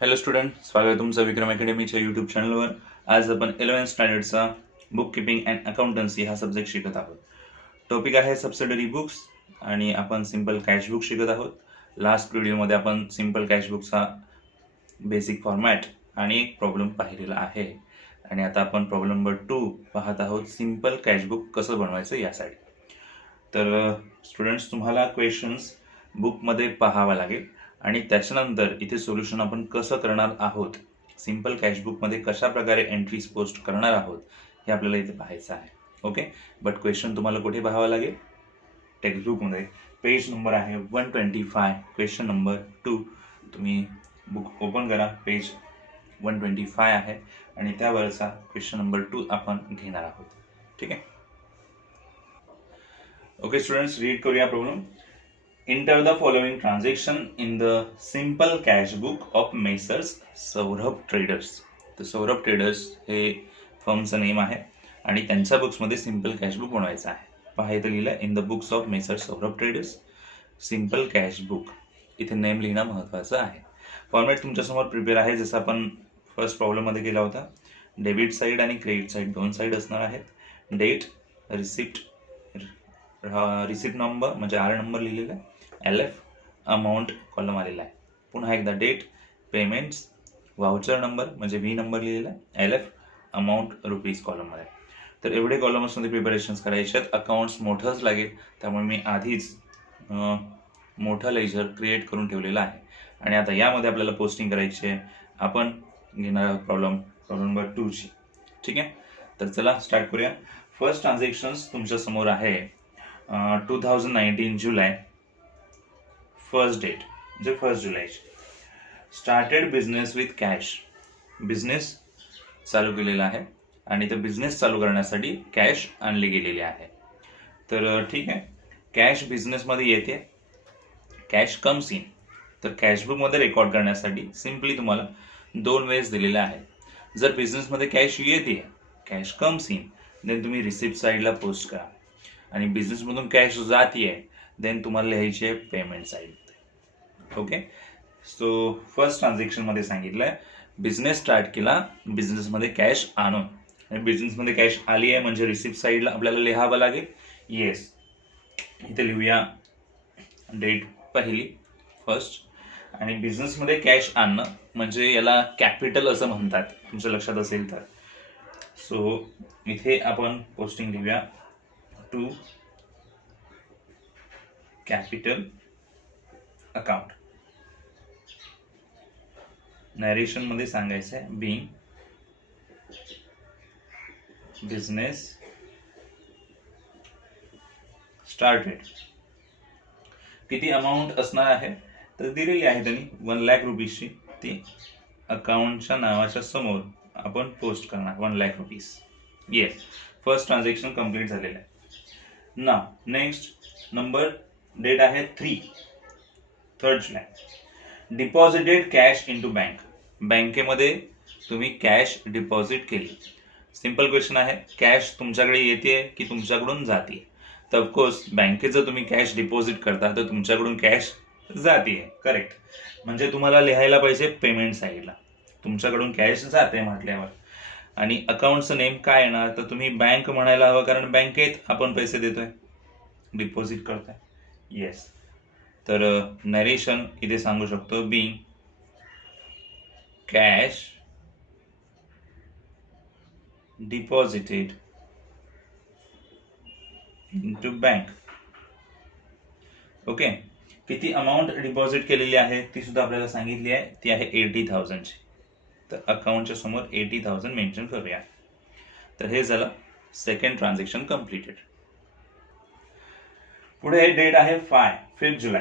Hello student, स्वागत आहे तुमचं विक्रम अकॅडमीच्या यूट्यूब चॅनलवर. आज आपण 11th स्टँडर्डचा बुक किपिंग अँड अकाउंटन्सी हा सब्जेक्ट शिकत आहोत. टॉपिक आहे सबसिडरी बुक्स आणि आपण सिम्पल कॅश बुक शिकत आहोत. लास्ट व्हिडिओमध्ये आपण सिम्पल कॅश बुकचा बेसिक फॉर्मॅट आणि एक प्रॉब्लेम पाहिलेला आहे आणि आता आपण प्रॉब्लेम नंबर 2 पाहत आहोत, सिम्पल कॅश बुक कसं बनवायचं यासाठी. तर स्टुडंट्स, तुम्हाला क्वेश्चन्स बुकमध्ये पाहावा लागेल आणि त्याच्यानंतर इथे सोल्युशन आपण कसं करणार आहोत, सिम्पल कॅशबुकमध्ये कशा प्रकारे एंट्रीज पोस्ट करणार आहोत हे आपल्याला इथे पाहायचं आहे. ओके, बट क्वेश्चन तुम्हाला कुठे पाहावा लागेल? टेक्स्टबुकमध्ये. पेज नंबर आहे 125, क्वेश्चन नंबर 2. तुम्ही बुक ओपन करा, पेज 125 आहे आणि त्यावरचा क्वेश्चन नंबर 2 आपण घेणार आहोत. ठीक आहे. ओके स्टुडंट्स, रीड करूया problem. Enter the following transaction in the simple cash book of Messrs. Saurabh traders. तर सौरभ ट्रेडर्स हे फर्मचं नेम आहे आणि त्यांच्या बुक्समध्ये सिम्पल कॅश बुक बनवायचं आहे. पहा इथं लिहिलं, in the books of messrs Saurabh traders simple cash book. इथे नेम लिहिणं महत्त्वाचं आहे. फॉर्मॅट तुमच्यासमोर प्रिपेअर आहे, जसं आपण फर्स्ट प्रॉब्लेममध्ये केला होता. डेबिट साईड आणि क्रेडिट साईड दोन साईड असणार आहेत. डेट, रिसिप्ट नंबर म्हणजे आर नंबर लिहिलेला आहे. LF अमाऊंट कॉलम आलेला आहे. पुन्हा एकदा डेट, पेमेंट्स, वाउचर नंबर म्हणजे V नंबर लिहिलेला आहे. LF अमाऊंट रुपीज कॉलममध्ये. तर एवढे कॉलम्समध्ये प्रिपरेशन्स करायचे आहेत. अकाउंट्स मोठंच लागेल, त्यामुळे मी आधीच मोठं लेजर क्रिएट करून ठेवलेलं आहे आणि आता यामध्ये आपल्याला पोस्टिंग करायची आहे. आपण घेणार आहोत प्रॉब्लेम नंबर 2ची. ठीक आहे, तर चला स्टार्ट करूया. फर्स्ट ट्रान्झॅक्शन्स तुमच्यासमोर आहे. 2019 जुलै, फर्स्ट डेट म्हणजे 1 जुलैची. Started business with cash. Business चालू केलेला आहे आणि तो बिझनेस चालू करण्यासाठी कॅश आणली गेलेली आहे. तर ठीक आहे, कॅश बिझनेसमध्ये येते, कॅश कम्स इन. तर कॅशबुकमध्ये रेकॉर्ड करण्यासाठी सिम्पली तुम्हाला 2 वेज दिलेले आहे. जर बिझनेसमध्ये कॅश येते, कॅश कम्स इन, देन तुम्ही रिसिप्ट साईडला पोस्ट करा आणि बिझनेसमधून कॅश जातीये, देन तुम्हाला लिहायची आहे payment side. Okay, so first ट्रान्झॅक्शनमध्ये सांगितलंय बिझनेस स्टार्ट केला, बिझनेसमध्ये कॅश आणून, आणि बिझनेसमध्ये कॅश आली आहे म्हणजे रिसिप्ट साईडला आपल्याला लिहावं लागेल. येस, इथे लिहूया डेट पहिली, फर्स्ट. आणि बिझनेसमध्ये कॅश आणणं म्हणजे याला कॅपिटल असं म्हणतात, तुमच्या लक्षात असेल तर. सो इथे आपण पोस्टिंग लिहूया टू कॅपिटल अकाउंट. नरेशन मध्ये सांगायचं आहे बीइंग बिझनेस स्टार्टेड. किती अमाऊंट असणार आहे तर दिलेली आहे त्यांनी 1 लाख रुपीजची. ती अकाउंटच्या नावाच्या समोर आपण पोस्ट करणार 1 lakh rupees. Yes, first transaction complete झालेलं आहे. ना नेक्स्ट नंबर डेट आहे 3 जुलै. Deposited cash into bank. बँकेमध्ये तुम्ही कॅश डिपॉझिट केली. सिम्पल क्वेश्चन आहे, कॅश तुमच्याकडे येते की तुमच्याकडून जाते? तर ऑफकोर्स बँकेत जर तुम्ही कॅश डिपॉझिट करता तर तुमच्याकडून कॅश जाते. करेक्ट, म्हणजे तुम्हाला लिहायला पाहिजे पेमेंट साईडला. तुमच्याकडून कॅश जाते म्हटल्यावर. आणि अकाउंटचं नेम काय येणार तर तुम्ही बँक म्हणायला हवं, कारण बँकेत आपण पैसे देतोय, डिपॉझिट करतोय. येस, तर नरेशन इथे सांगू शकतो being cash deposited into bank. Okay, किती अमाऊंट डिपॉझिट केलेली आहे ती सुद्धा आपल्याला सांगितली आहे, ती आहे 80,000ची. तर अकाउंटच्या समोर 80,000 मेन्शन करूया. तर हे झालं सेकंड ट्रान्झॅक्शन कम्प्लिटेड. पुढे डेट आहे 5 जुलै.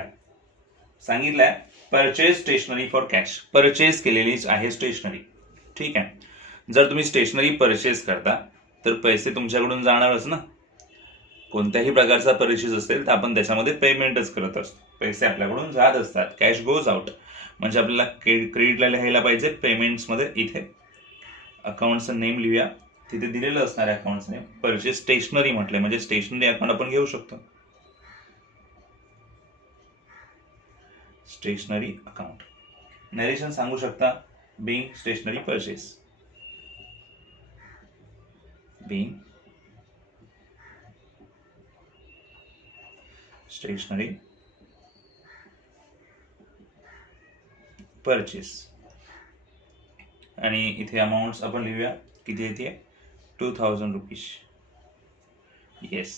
सांगितलंय purchase stationery for cash. Purchase केलेलीच आहे स्टेशनरी. ठीक आहे, जर तुम्ही स्टेशनरी परचेज करता तर पैसे तुमच्याकडून जाणारच ना. कोणत्याही प्रकारचा परचेज असेल तर आपण त्याच्यामध्ये पेमेंटच करत असतो, पैसे आपल्याकडून जात असतात. कॅश गोज आउट म्हणजे आपल्याला क्रेडिटला लिहायला पाहिजे पेमेंट्समध्ये. इथे अकाउंटचं नेम लिहूया, तिथे दिलेलं असणार आहे अकाउंटचं नेम. परचेज स्टेशनरी म्हटलंय म्हणजे स्टेशनरी अकाउंट आपण घेऊ शकतो. Stationery account. नरेशन सांगू शकता being stationery purchase, being stationery purchase आणि इथे अमाऊंट आपण लिहूया किती येते 2000 रुपीज. येस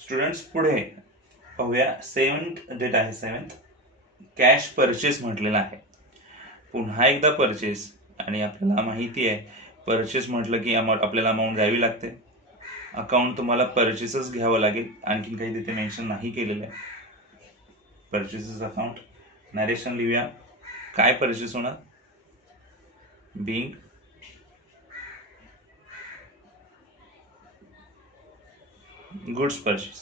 स्टुडंट्स, पुढे पाहूया 7th डेट आहे 7th कॅश परचेस म्हटलेला आहे. पुन्हा एकदा परचेस आणि आपल्याला माहिती आहे परचेस म्हटलं की आपल्याला अमाऊंट द्यावी लागते. अकाउंट तुम्हाला परचेसच घ्यावं लागेल, आणखी काही तिथे मेन्शन नाही केलेलं आहे. परचेसेस अकाउंट नरेशन लिहूया. काय परचेस होणार? Bing goods purchase.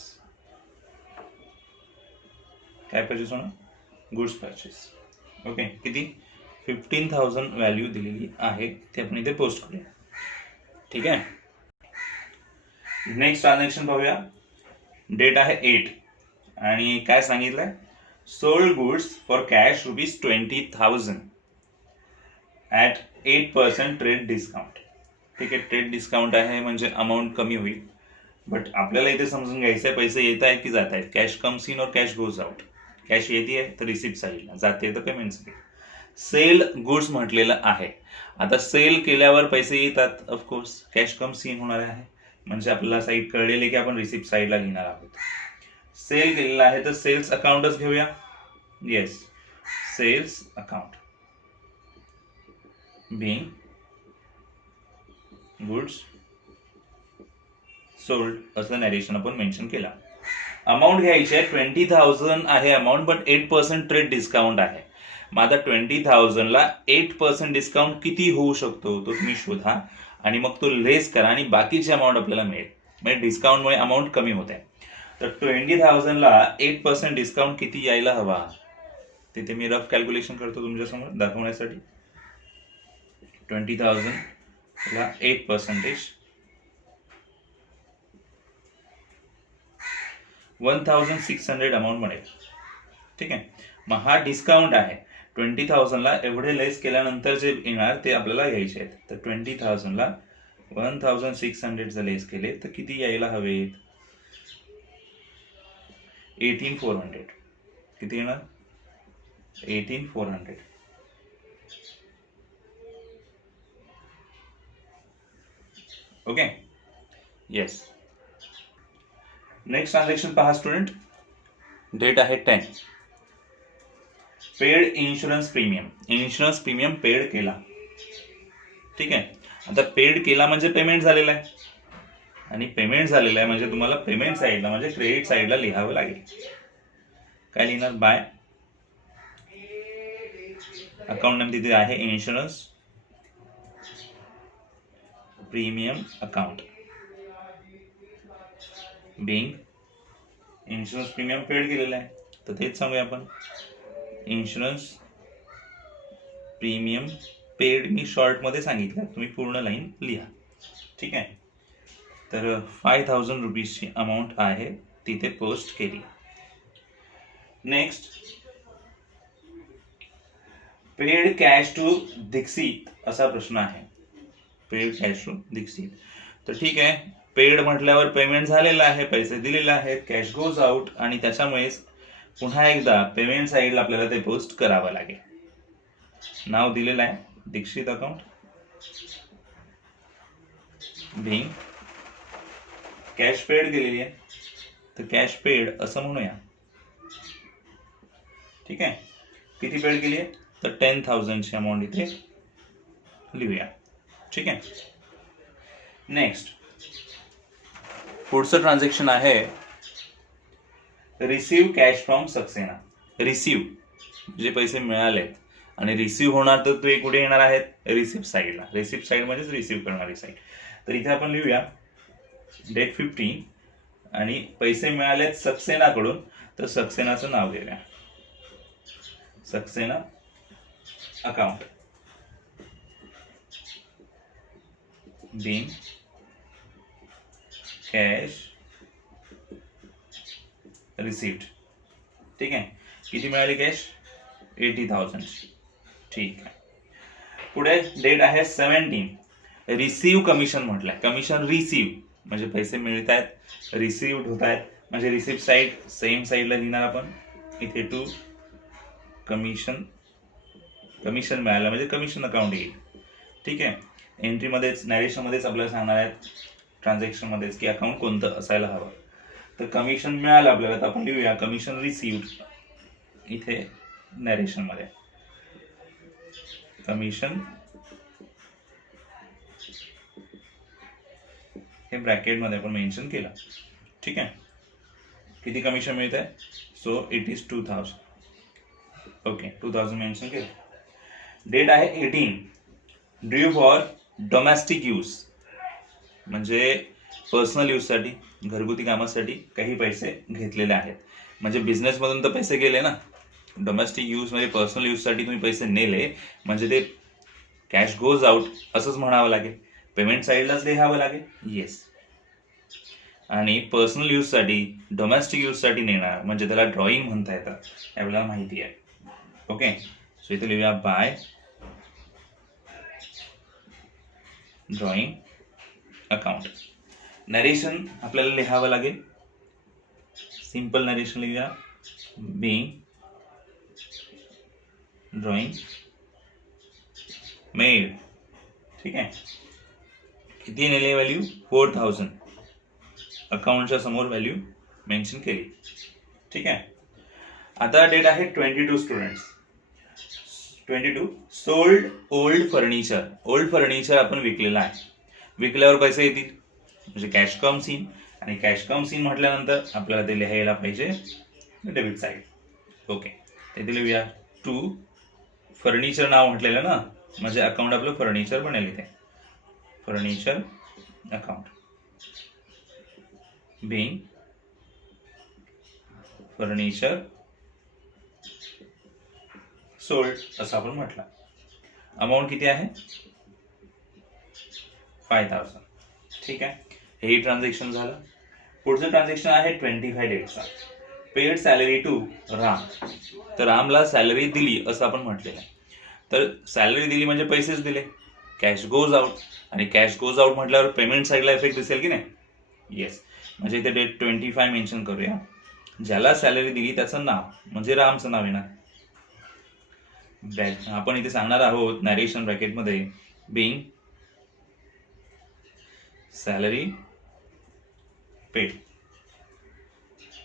काय परचेस होणार? Goods purchase. ओके, किती? 15,000 व्हॅल्यू दिलेली आहे, ते आपण इथे पोस्ट करूया. ठीक आहे. नेक्स्ट ट्रान्झॅक्शन पाहूया. डेट आहे 8 आणि काय सांगितलंय? Sold goods for cash ₹20,000 at 8% trade discount. ठीक आहे, ट्रेड डिस्काउंट आहे म्हणजे अमाऊंट कमी होईल. बट आपल्याला इथे समजून घ्यायचं आहे पैसे येत आहेत की जात आहेत. कॅश कम्स इन और कॅश गोज आउट. कॅश येते तर रिसिप्ट साईडला, जाते तर पेमेंट साईड. सेल गुड्स म्हटलेलं आहे. आता सेल केल्यावर पैसे येतात, ऑफकोर्स कॅश कम्स इन होणार आहे म्हणजे आपल्याला साईड कळलेली की आपण रिसिप्ट साईडला घेणार आहोत. सेल केलेला आहे तर सेल्स अकाउंटच घेऊया. Yes, sales account being goods sold असं नरेशन आपण मेन्शन केला. अमाऊंट घ्यायची आहे 20,000 आहे अमाऊंट, बट 8% ट्रेड डिस्काउंट आहे. मग आता 20,000ला 8% डिस्काउंट किती होऊ शकतो तो तुम्ही शोधा आणि मग तो लेस करा आणि बाकीची अमाऊंट आपल्याला मिळेल. म्हणजे डिस्काउंटमुळे अमाऊंट कमी होत आहे. तर 20,000ला 8% डिस्काउंट किती यायला हवा, तिथे मी रफ कॅल्क्युलेशन करतो तुमच्यासमोर दाखवण्यासाठी. 20,000ला 8% 1,600 अमाऊंट मिळेल. ठीक आहे, मग हा डिस्काउंट आहे. 20,000ला एवढे लेस केल्यानंतर जे येणार ते आपल्याला घ्यायचे आहेत. तर 20,000ला 1,600 जर लेस केले तर किती यायला हवेत? 18,400. किती येणार? 18,400. Okay, yes. नेक्स्ट ट्रान्झॅक्शन पहा स्टुडंट. डेट आहे 10. Paid insurance premium. Insurance premium paid केला. ठीक आहे, आता पेड केला म्हणजे पेमेंट झालेला आहे आणि पेमेंट झालेला आहे म्हणजे तुम्हाला पेमेंट साईडला म्हणजे क्रेडिट साईडला लिहावं लागेल. काय लिहिणार? बाय अकाउंट नेम तिथे आहे insurance premium account being insurance premium paid केलेला आहे तर तेच सांगूया आपण. इन्शुरन्स प्रीमियम पेड मी शॉर्ट मध्ये सांगितलं, तुम्ही पूर्ण लाईन लिहा. ठीक आहे, तर 5,000 रुपीजची अमाऊंट आहे तिथे पोस्ट केली. Next, paid cash to Dikshit असा प्रश्न आहे. Paid cash to Dikshit. तर ठीक आहे, पेड म्हटल्यावर पेमेंट झालेलं आहे, पैसे दिलेले आहेत, कॅश गोज आउट आणि त्याच्यामुळेच पुन्हा एकदा पेमेंट साईडला आपल्याला ते पोस्ट करावं लागेल. नाव दिलेलं आहे Dikshit account being cash paid केलेली आहे तर कॅश पेड असं म्हणूया. ठीक आहे, किती पेड केली आहे तर 10,000ची अमाऊंट इथे लिहूया. ठीक आहे. नेक्स्ट पुढचं ट्रान्झॅक्शन आहे receive cash from Saxena. Receive जे पैसे मिळालेत आणि रिसीव्ह होणार तर ते कुठे येणार आहेत? रिसिप्ट साईडला. रिसिप्ट साईड म्हणजेच रिसीव्ह करणारी साईड. तर इथे आपण लिहूया डेट 15 आणि पैसे मिळालेत सक्सेनाकडून तर सक्सेनाचं नाव देऊया Saxena account being cash received. ठीक आहे, किती मिळाली कॅश? 80,000. ठीक आहे. पुढे डेट आहे 17. रिसीव्ह कमिशन म्हटलंय. कमिशन रिसीव्ह म्हणजे पैसे मिळत आहेत, रिसीव्ड होत आहेत, म्हणजे रिसिप्ट साईड सेम साईडला लिहिणार आपण. इथे टू कमिशन, कमिशन मिळालं म्हणजे कमिशन अकाउंट येईल. ठीक आहे. एंट्रीमध्येच नॅरेशनमध्येच आपल्याला सांगणार आहेत ट्रान्झॅक्शनमध्येच की अकाउंट कोणतं असायला हवं. तर कमिशन मिळालं आपल्याला, तर आपण लिहूया कमिशन रिसीव्ड इथे नॅरेशनमध्ये. कमिशन हे ब्रॅकेटमध्ये आपण मेन्शन केलं. ठीक आहे. किती कमिशन मिळत आहे? So it is 2000. Okay, 2000 mention केलं. डेट आहे 18. ड्यू फॉर डोमेस्टिक यूज म्हणजे पर्सनल यूजसाठी, घरगुती कामासाठी काही पैसे घेतलेले आहेत. म्हणजे बिझनेसमधून तर पैसे गेले ना, डोमेस्टिक यूज म्हणजे पर्सनल यूजसाठी तुम्ही पैसे नेले म्हणजे ते कॅश गोज आउट असंच म्हणावं लागेल. पेमेंट साईडलाच लिहावं लागेल. येस. आणि पर्सनल यूजसाठी, डोमेस्टिक यूजसाठी नेणार म्हणजे त्याला ड्रॉइंग म्हणता येतं, हे आपल्याला माहिती आहे. ओके, सो इथे लिहूया बाय ड्रॉइंग अकाउंट. नरेशन आपल्याला लिहावं लागेल. सिंपल नरेशन लिहूया. Being drawing made. ठीक आहे. किती नेली व्हॅल्यू? 4000. अकाउंटच्या समोर व्हॅल्यू मेन्शन केली. ठीक आहे. आता डेट आहे 22 students. 22 sold old furniture. Old furniture आपण विकलेलं आहे. विकल्यावर पैसे येतील म्हणजे कॅश कम सीन. आणि कॅश कम सीन म्हटल्यानंतर आपल्याला ते लिहायला पाहिजे डेबिट साईड. ओके, तिथे लिहूया टू फर्निचर नाव म्हटलेलं ना, म्हणजे अकाउंट आपलं फर्निचर बनेल. इथे furniture account being furniture sold असं आपण म्हटलं. अमाऊंट किती आहे? 5000. ठीक आहे. हेही ट्रान्झॅक्शन झालं. पुढचं ट्रान्झॅक्शन आहे 25 डेटचा. Paid salary to Ram. तर रामला सॅलरी दिली असं आपण म्हटलेलं आहे. तर सॅलरी दिली म्हणजे पैसेच दिले, कॅश गोज आउट. आणि कॅश गोज आउट म्हटल्यावर पेमेंट साईडला इफेक्ट दिसेल की नाही? येस. म्हणजे इथे डेट 25 मेन्शन करूया. ज्याला सॅलरी दिली त्याचं नाव म्हणजे रामचं नाव येणार. आपण इथे सांगणार आहोत नॅरेशन ब्रॅकेटमध्ये being salary paid.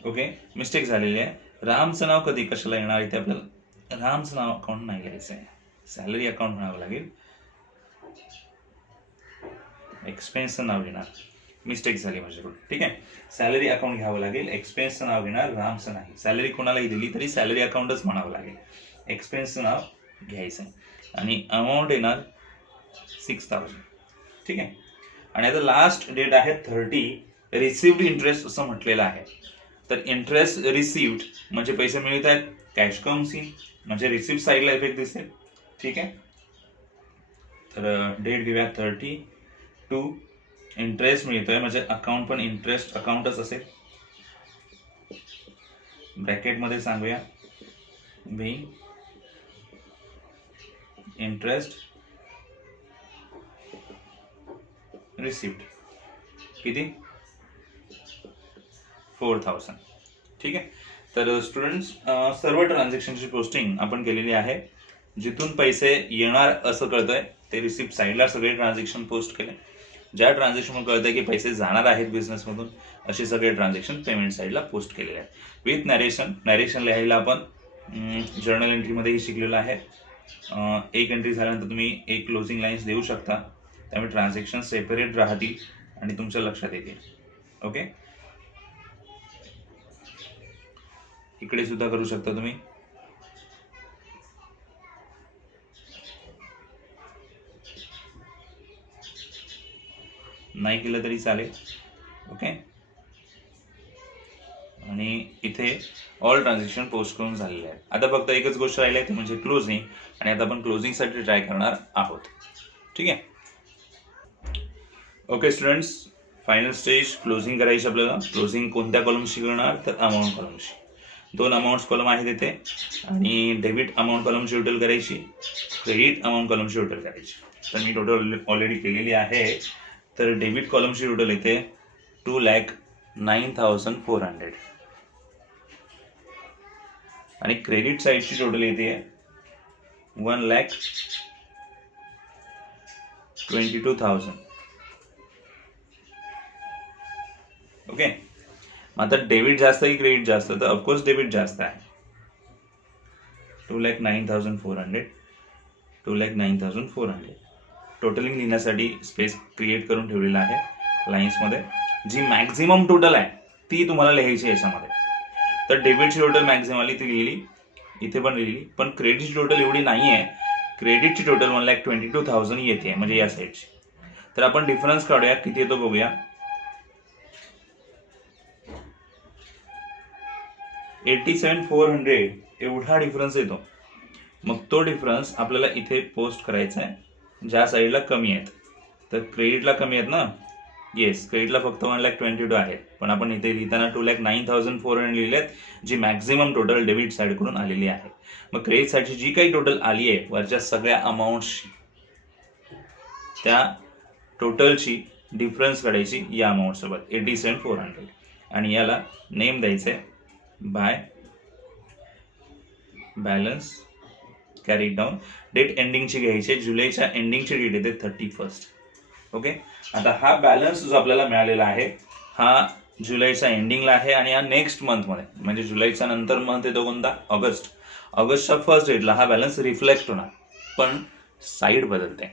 Okay, mistake झालेली आहे. रामचं नाव कधी कशाला येणार? इथे आपल्याला रामचं नाव अकाउंट नाही लिहायचं आहे, सॅलरी अकाउंट म्हणावं लागेल. एक्सपेन्सचं नाव घेणार. मिस्टेक झाली माझ्याकडून. ठीक आहे. सॅलरी अकाउंट घ्यावं लागेल. एक्सपेन्सचं नाव घेणार, रामचं नाही. सॅलरी कोणालाही दिली तरी सॅलरी अकाउंटच म्हणावं लागेल. एक्सपेन्सचं नाव घ्यायचं आहे. आणि अमाऊंट येणार 6000. ठीक आहे. आणि आता लास्ट डेट आहे 30. रिसिव्ड इंटरेस्ट असं म्हटलेलं आहे. तर इंटरेस्ट रिसिव्ड म्हणजे पैसे मिळत आहेत, कॅश कम सीन म्हणजे रिसिव्ड साईडला इफेक्ट दिसेल. ठीक आहे. तर डेट घेऊया 32. इंटरेस्ट मिळतोय म्हणजे अकाउंट पण इंटरेस्ट अकाउंटच असेल. ब्रॅकेटमध्ये सांगूया बीइंग इंटरेस्ट रिसिव्ड. किती? 4000. ठीक आहे. तर स्टुडंट्स सर्व ट्रान्झॅक्शनची पोस्टिंग आपण केलेली आहे. जिथून पैसे येणार असं कळतंय ते रिसिप्ट साईडला सगळे ट्रान्झॅक्शन पोस्ट केले. ज्या ट्रान्झॅक्शन कळतंय की पैसे जाणार आहेत बिझनेसमधून असे सगळे ट्रान्झॅक्शन पेमेंट साईडला पोस्ट केलेले आहेत विथ नॅरेशन. नॅरेशन लिहायला आपण जर्नल एंट्रीमध्येही शिकलेलं आहे. एक एंट्री झाल्यानंतर तुम्ही एक क्लोजिंग लाईन्स देऊ शकता, त्यामुळे ट्रान्झॅक्शन सेपरेट राहतील आणि तुमच्या लक्षात येतील. ओके, इकडे सुद्धा करू शकता तुम्ही. नाही केलं तरी चालेल. ओके. आणि इथे ऑल ट्रान्झॅक्शन पोस्ट करून झालेले आहेत. आता फक्त एकच गोष्ट राहिली आहे, ती म्हणजे क्लोजिंग. आणि आता आपण क्लोजिंगसाठी ट्राय करणार आहोत. ठीक आहे. Okay students, final stage closing करायची आपल्याला. क्लोजिंग कोणत्या कॉलमशी करणार? तर अमाऊंट कॉलमशी. दोन अमाऊंट्स कॉलम आहेत इथे आणि डेबिट अमाऊंट कॉलमची टोटल करायची, क्रेडिट अमाऊंट कॉलमची टोटल करायची. तर मी टोटल ऑलरेडी केलेली आहे. तर डेबिट कॉलमची टोटल येते 2,09,400 आणि क्रेडिट साईडची टोटल येते 1,22,000. ओके. आता डेबिट जास्त की क्रेडिट जास्त? तर ऑफकोर्स डेबिट जास्त आहे. 2,09,400 2,09,400 टोटलिंग लिहिण्यासाठी स्पेस क्रिएट करून ठेवलेला आहे लाईन्समध्ये. जी मॅक्झिमम टोटल आहे ती तुम्हाला लिहायची याच्यामध्ये. तर डेबिटची टोटल मॅक्झिमम आली ती लिहिली, इथे पण लिहिली. पण क्रेडिटची टोटल एवढी नाही आहे. क्रेडिटची टोटल 1,22,000 येते म्हणजे या साईडची. तर आपण डिफरन्स काढूया, किती येतो बघूया. 87,400 एवढा डिफरन्स येतो. मग तो डिफरन्स आपल्याला इथे पोस्ट करायचा आहे ज्या साईडला कमी आहेत. तर क्रेडिटला कमी आहेत ना, येस, क्रेडिटला फक्त 1,22,000 आहेत. पण आपण इथे लिहिताना 2,09,400 लिहिलेत, जी मॅक्झिमम टोटल डेबिट साईडकडून आलेली आहे. मग क्रेडिट साईडची जी काही टोटल आली आहे वरच्या सगळ्या अमाऊंटची, त्या टोटलची डिफरन्स काढायची या अमाऊंट सोबत 87,400 आणि याला नेम द्यायचं आहे by balance carry down. Date एंडिंगची घ्यायची, जुलैच्या एंडिंगची डेट येते 31. ओके. आता हा बॅलन्स जो आपल्याला मिळालेला आहे हा जुलैच्या एंडिंगला आहे आणि हा नेक्स्ट मंथमध्ये म्हणजे जुलैच्या नंतर मंथ येतो कोणता? ऑगस्ट. ऑगस्टच्या फर्स्ट डेटला हा बॅलन्स रिफ्लेक्ट होणार, पण साईड बदलते.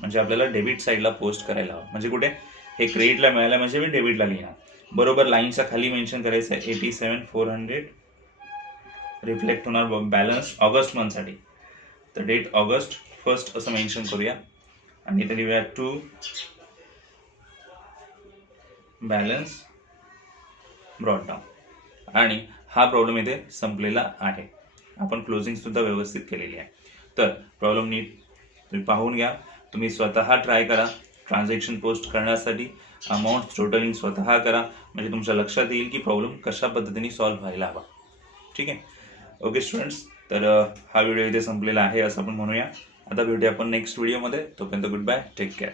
म्हणजे आपल्याला डेबिट साईडला पोस्ट करायला हवं. म्हणजे कुठे? हे क्रेडिटला मिळालं म्हणजे मी डेबिटला लिहिणार. बरोबर लाईनच्या खाली मेन्शन करायचं आहे 87,400 रिफ्लेक्ट होणार बॅलन्स ऑगस्ट मंथसाठी. तर डेट ऑगस्ट 1 असं मेन्शन करूया आणि इथे लिहूया टू बॅलन्स ब्रॉट डाऊन. आणि हा प्रॉब्लेम इथे संपलेला आहे. आपण क्लोजिंग सुद्धा व्यवस्थित केलेली आहे. तर प्रॉब्लेम नीट तुम्ही पाहून घ्या, तुम्ही स्वतः ट्राय करा. ट्रान्झॅक्शन पोस्ट करण्यासाठी अमाऊंट टोटलिंग स्वतः करा, म्हणजे तुमच्या लक्षात येईल की प्रॉब्लेम कशा पद्धतीने सॉल्व्ह व्हायला हवा. ठीक आहे. ओके स्टुडंट्स, तर हा व्हिडिओ इथे संपलेला आहे असं आपण म्हणूया. आता भेटूया आपण नेक्स्ट व्हिडिओमध्ये. तोपर्यंत गुड बाय, टेक केअर.